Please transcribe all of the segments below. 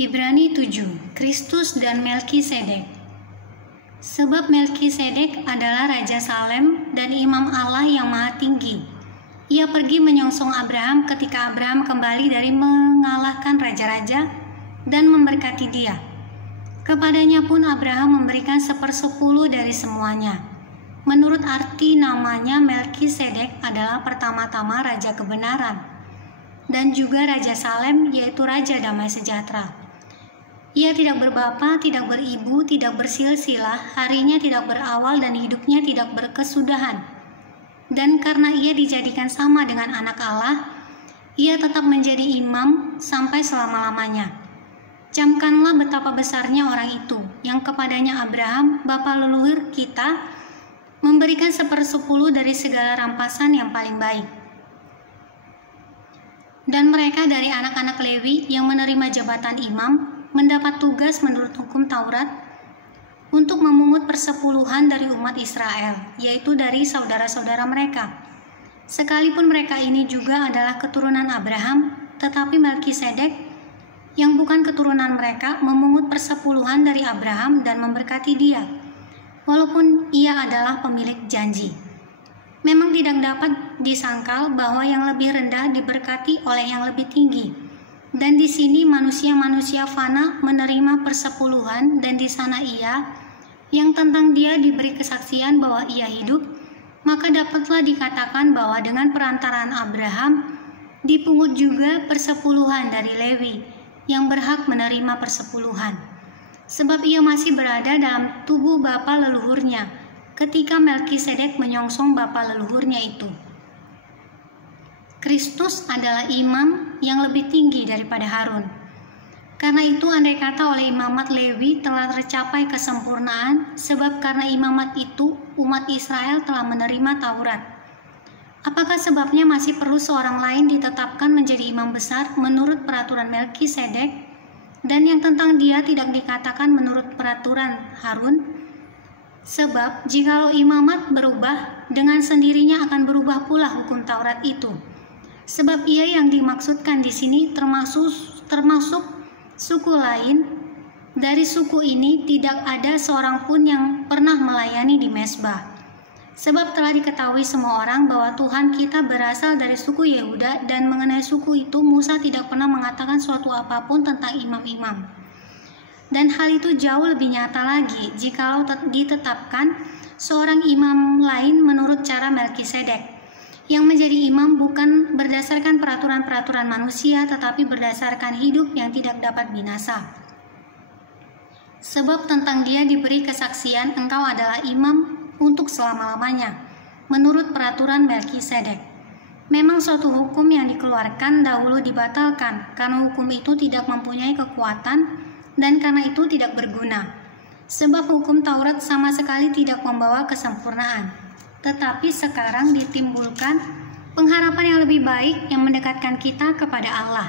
Ibrani 7, Kristus dan Melkisedek. Sebab Melkisedek adalah Raja Salem dan Imam Allah yang Maha Tinggi. Ia pergi menyongsong Abraham ketika Abraham kembali dari mengalahkan raja-raja dan memberkati dia. Kepadanya pun Abraham memberikan 1/10 dari semuanya. Menurut arti namanya, Melkisedek adalah pertama-tama Raja Kebenaran, dan juga Raja Salem, yaitu Raja Damai Sejahtera. Ia tidak berbapa, tidak beribu, tidak bersilsilah, harinya tidak berawal dan hidupnya tidak berkesudahan. Dan karena ia dijadikan sama dengan anak Allah, ia tetap menjadi imam sampai selama-lamanya. Camkanlah betapa besarnya orang itu, yang kepadanya Abraham, bapa leluhur kita, memberikan 1/10 dari segala rampasan yang paling baik. Dan mereka dari anak-anak Lewi yang menerima jabatan imam, mendapat tugas menurut hukum Taurat untuk memungut persepuluhan dari umat Israel, yaitu dari saudara-saudara mereka. Sekalipun mereka ini juga adalah keturunan Abraham, tetapi Melkisedek yang bukan keturunan mereka memungut persepuluhan dari Abraham dan memberkati dia, walaupun ia adalah pemilik janji. Memang tidak dapat disangkal bahwa yang lebih rendah diberkati oleh yang lebih tinggi. Dan di sini manusia-manusia fana menerima persepuluhan, dan di sana ia, yang tentang dia diberi kesaksian bahwa ia hidup, maka dapatlah dikatakan bahwa dengan perantaraan Abraham, dipungut juga persepuluhan dari Lewi, yang berhak menerima persepuluhan. Sebab ia masih berada dalam tubuh bapa leluhurnya, ketika Melkisedek menyongsong bapa leluhurnya itu. Kristus adalah imam yang lebih tinggi daripada Harun. Karena itu andai kata oleh imamat Lewi telah tercapai kesempurnaan, sebab karena imamat itu umat Israel telah menerima Taurat. Apakah sebabnya masih perlu seorang lain ditetapkan menjadi imam besar menurut peraturan Melkisedek, dan yang tentang dia tidak dikatakan menurut peraturan Harun? Sebab jikalau imamat berubah, dengan sendirinya akan berubah pula hukum Taurat itu. Sebab ia yang dimaksudkan di sini termasuk suku lain. Dari suku ini tidak ada seorang pun yang pernah melayani di mezbah. Sebab telah diketahui semua orang bahwa Tuhan kita berasal dari suku Yehuda, dan mengenai suku itu Musa tidak pernah mengatakan suatu apapun tentang imam-imam. Dan hal itu jauh lebih nyata lagi jikalau ditetapkan seorang imam lain menurut cara Melkisedek, yang menjadi imam bukan berdasarkan peraturan-peraturan manusia, tetapi berdasarkan hidup yang tidak dapat binasa. Sebab tentang dia diberi kesaksian, engkau adalah imam untuk selama-lamanya, menurut peraturan Melkisedek. Memang suatu hukum yang dikeluarkan dahulu dibatalkan, karena hukum itu tidak mempunyai kekuatan, dan karena itu tidak berguna. Sebab hukum Taurat sama sekali tidak membawa kesempurnaan. Tetapi sekarang ditimbulkan pengharapan yang lebih baik yang mendekatkan kita kepada Allah.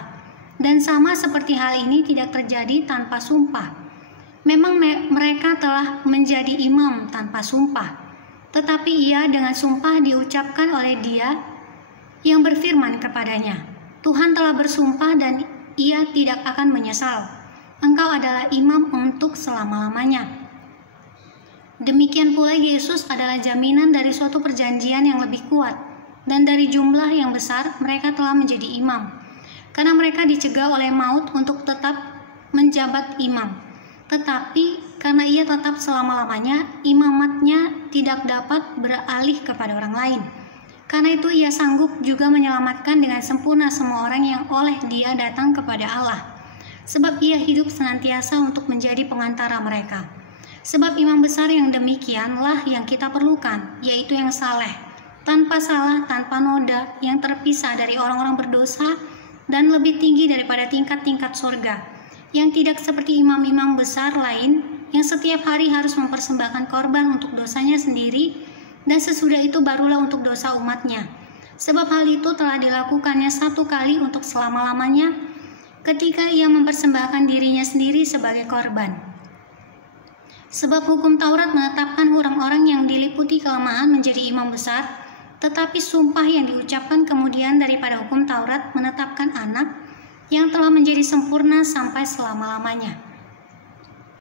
Dan sama seperti hal ini tidak terjadi tanpa sumpah. Memang mereka telah menjadi imam tanpa sumpah, tetapi ia dengan sumpah diucapkan oleh dia yang berfirman kepadanya, Tuhan telah bersumpah dan ia tidak akan menyesal. Engkau adalah imam untuk selama-lamanya. Demikian pula Yesus adalah jaminan dari suatu perjanjian yang lebih kuat, dan dari jumlah yang besar mereka telah menjadi imam, karena mereka dicegah oleh maut untuk tetap menjabat imam. Tetapi karena ia tetap selama-lamanya, imamatnya tidak dapat beralih kepada orang lain. Karena itu ia sanggup juga menyelamatkan dengan sempurna semua orang yang oleh dia datang kepada Allah, sebab ia hidup senantiasa untuk menjadi pengantara mereka. Sebab imam besar yang demikianlah yang kita perlukan, yaitu yang saleh, tanpa salah, tanpa noda, yang terpisah dari orang-orang berdosa, dan lebih tinggi daripada tingkat-tingkat sorga, yang tidak seperti imam-imam besar lain, yang setiap hari harus mempersembahkan korban untuk dosanya sendiri, dan sesudah itu barulah untuk dosa umatnya. Sebab hal itu telah dilakukannya satu kali untuk selama-lamanya, ketika ia mempersembahkan dirinya sendiri sebagai korban. Sebab hukum Taurat menetapkan orang-orang yang diliputi kelemahan menjadi imam besar, tetapi sumpah yang diucapkan kemudian daripada hukum Taurat menetapkan anak yang telah menjadi sempurna sampai selama-lamanya.